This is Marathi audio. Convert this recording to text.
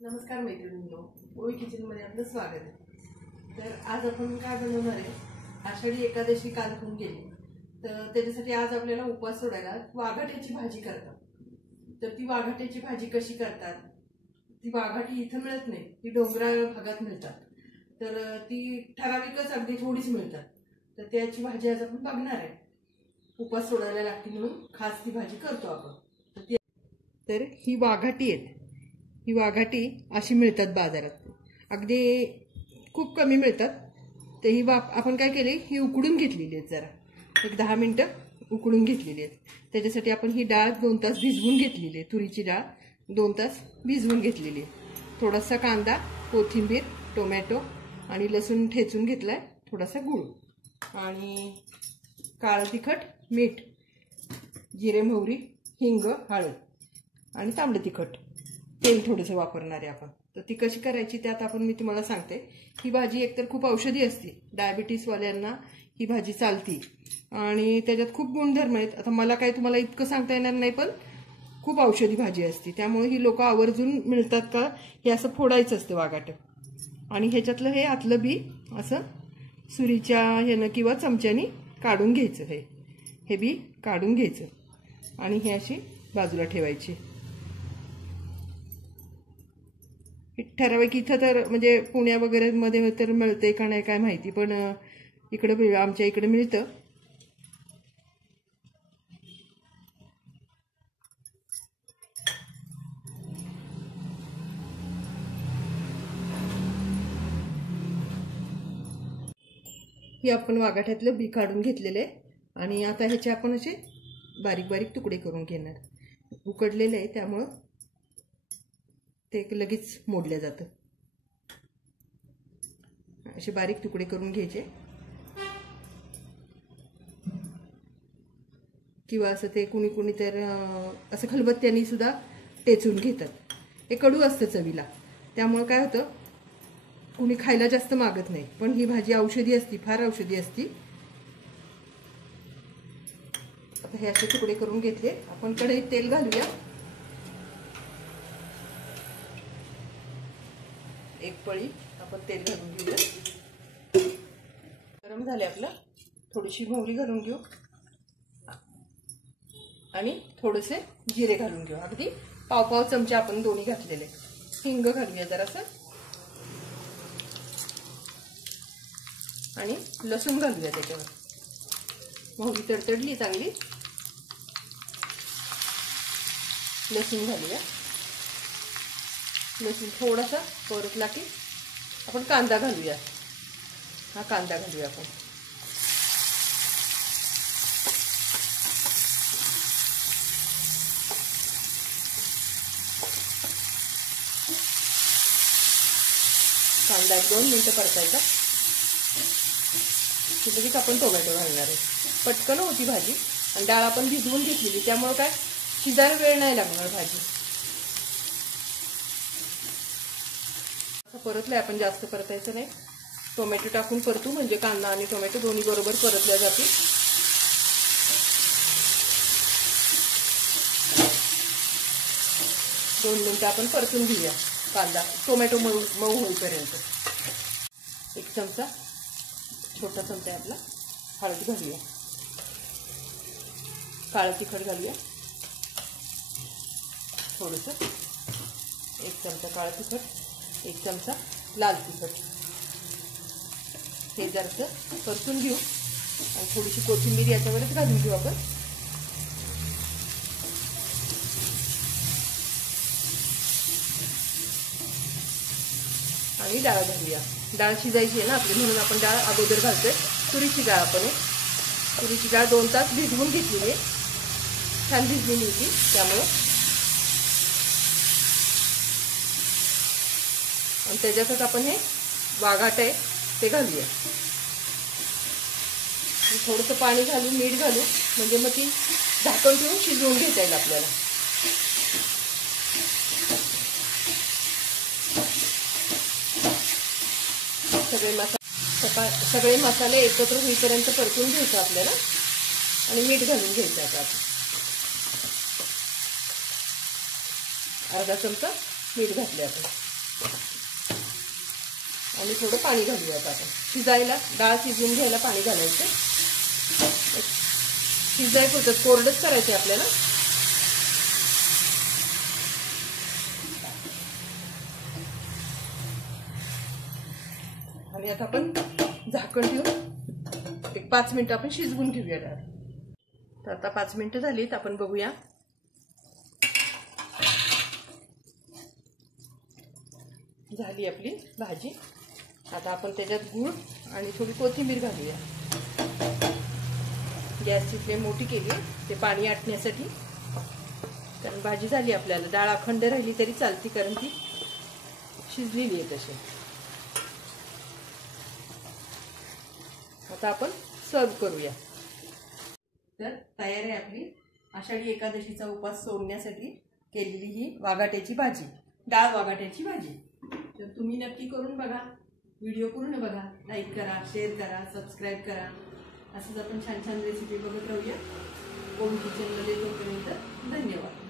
नमस्कार मैत्रिणींनो, ओवी किचनमध्ये आपलं स्वागत आहे। तर आज आपण काय बनवणार आहे, आषाढी एकादशी काल होऊन गेली, तर त्याच्यासाठी आज आपल्याला उपवास सोडायला वाघाट्याची भाजी करतात। तर ती वाघाट्याची भाजी कशी करतात, ती वाघाटी इथं मिळत नाही, ती डोंगराळ भागात मिळतात। तर ती ठराविकच अगदी थोडीच मिळतात। तर त्याची भाजी आज आपण बघणार आहे। उपवास सोडायला लागते म्हणून खास ती भाजी करतो आपण। तर ही वाघाटी आहे, ही वाघाटी अशी मिळतात बाजारात, अगदी खूप कमी मिळतात। तर ही आपण काय केले, ही उकडून घेतलेली आहेत, जरा एक 10 मिनिटं उकडून घेतलेली आहेत। त्याच्यासाठी आपण ही डाळ 2 तास भिजवून घेतलेली आहे, तुरीची डाळ 2 तास भिजवून घेतलेली आहे। थोडासा कांदा, कोथिंबीर, टोमॅटो आणि लसूण ठेचून घेतलाय, थोडासा गूळ आणि काळं तिखट, मीठ, जिरे मोहरी, हिंग, हळद आणि तांबडं तिखट, तेल थोडंसं वापरणार आहे आपण। तर ती कशी करायची त्यात मी तुम्हाला सांगते। ही भाजी एकतर खूप औषधी असते, डायबिटीस वाल्यांना ही भाजी चालती आणि त्याच्यात खूप गुणधर्म आहेत। आता मला काही तुम्हाला इतकं सांगता येणार नाही, पण खूप औषधी भाजी असते, त्यामुळे ही लोक आवर्जून मिळतात का हे असं फोडायचं असतं वाघाटं आणि ह्याच्यातलं हे आतलं बी असं सुरीच्या ह्यानं किंवा चमच्यानी काढून घ्यायचं। हे बी काढून घ्यायचं आणि हे अशी बाजूला ठेवायची। ठराविक इथं तर म्हणजे पुण्या वगैरे मध्ये तर मिळते का नाही काय माहिती, पण इकडे आमच्या इकडे मिळतं। ही आपण वाघाट्यातलं बी काढून घेतलेले आणि आता ह्याचे आपण असे बारीक बारीक तुकडे करून घेणार। उकडलेले आहे त्यामुळे ते लगेच मोडलं जातं। असे बारीक तुकडे करून घ्यायचे किंवा असं ते कुणी कुणी तर असं खलबत्त्याने सुद्धा टेचून घेतात। हे कडू असतं चवीला, त्यामुळे काय होतं, कुणी खायला जास्त मागत नाही, पण ही भाजी औषधी असती, फार औषधी असती। आता हे असे तुकडे करून घेतले, आपण कढईत तेल घालूया। एक पळी आपण तेल घालून घेऊया। गरम झाले आपलं, थोडीशी मोहरी घालून घेऊ आणि थोडेसे जिरे घालून घेऊ, अगदी पाव चमचा आपण दोन्ही घातलेले। हिंग घालूया जरासं आणि लसूण घालूया त्याच्यावर। मोहरी तडतडली चांगली, लसूण घालूया। लसूण थोडासा परतला की आपण कांदा घालूया। हा कांदा घालूया आपण। कांदा 1-2 मिनिटं परतायचा, लगेच आपण टोमॅटो घालणार आहे। पटकन होती भाजी आणि डाळ आपण भिजवून घेतलेली, त्यामुळे काय शिजायला वेळ नाही लागणार भाजी। परतलंय आपण, जास्त परतायचं नाही, टोमॅटो टाकून परतू म्हणजे कांदा आणि टोमॅटो दोन्ही बरोबर परतल्या जातील। दोन मिनिटं आपण परतून घेऊया, कांदा टोमॅटो मऊ होईपर्यंत। एक चमचा, छोटा चमचा आपला हळद घालूया, काळं तिखट घालूया थोडंसं, 1 चमचा काळं तिखट, 1 चमचा लाल तिखट। हे जरासं परतून घेऊ आणि थोडीशी कोथिंबीर याच्यावरच घालून घेऊ आपण। आणि डाळ घालूया। डाळ शिजायची आहे ना आपली, म्हणून आपण डाळ अगोदर घालतोय। तुरीची डाळ आपण तुरीची डाळ 2 तास भिजवून घेतलेली आहे, छान भिजलेली होती त्यामुळे। आणि त्याच्यातच आपण हे वाघाट आहे ते घालूया, थोडंसं पाणी घालून मीठ घालू म्हणजे मग ती झाकण ठेवून शिजवून घेता येईल आपल्याला। सगळे मसाले एकत्र होईपर्यंत परतून घ्यायचं आपल्याला आणि मीठ घालून घ्यायचं। आता अर्धा चमचा मीठ घातले आपण। आणि थोडं पाणी घालूयात आता शिजायला. डाळ शिजवून घ्यायला पाणी घालायचं. शिजायचं होतं, कोरडंच करायचं आपल्याला. आणि आता आपण झाकण ठेवून एक 5 मिनिटं आपण शिजवून घेऊया डाळ. तर आता 5 मिनिटं झालीत, आपण बघूया. झाली आपली भाजी. आता आपण त्याच्यात गूळ आणि थोडी कोथिंबीर घालूया. गॅसची फ्लेम मोठी केली ते पाणी आटण्यासाठी, कारण भाजी झाली. आपल्याला डाळ अखंड राहिली तरी चालती, कारण ती शिजलेली आहे तशी. आता आपण सर्व करूया. तर तयार आहे आपली आषाढी एकादशीचा उपवास सोडण्यासाठी केलेली ही वाघाट्याची भाजी, डाळ वाघाट्याची भाजी. तर तुम्ही नक्की करून बघा. व्हिडिओ पूर्ण बघा, लाईक करा, शेअर करा, सबस्क्राईब करा. असंच आपण छान छान रेसिपी बघत राहूया. ओम किचनमध्ये. तोपर्यंत धन्यवाद.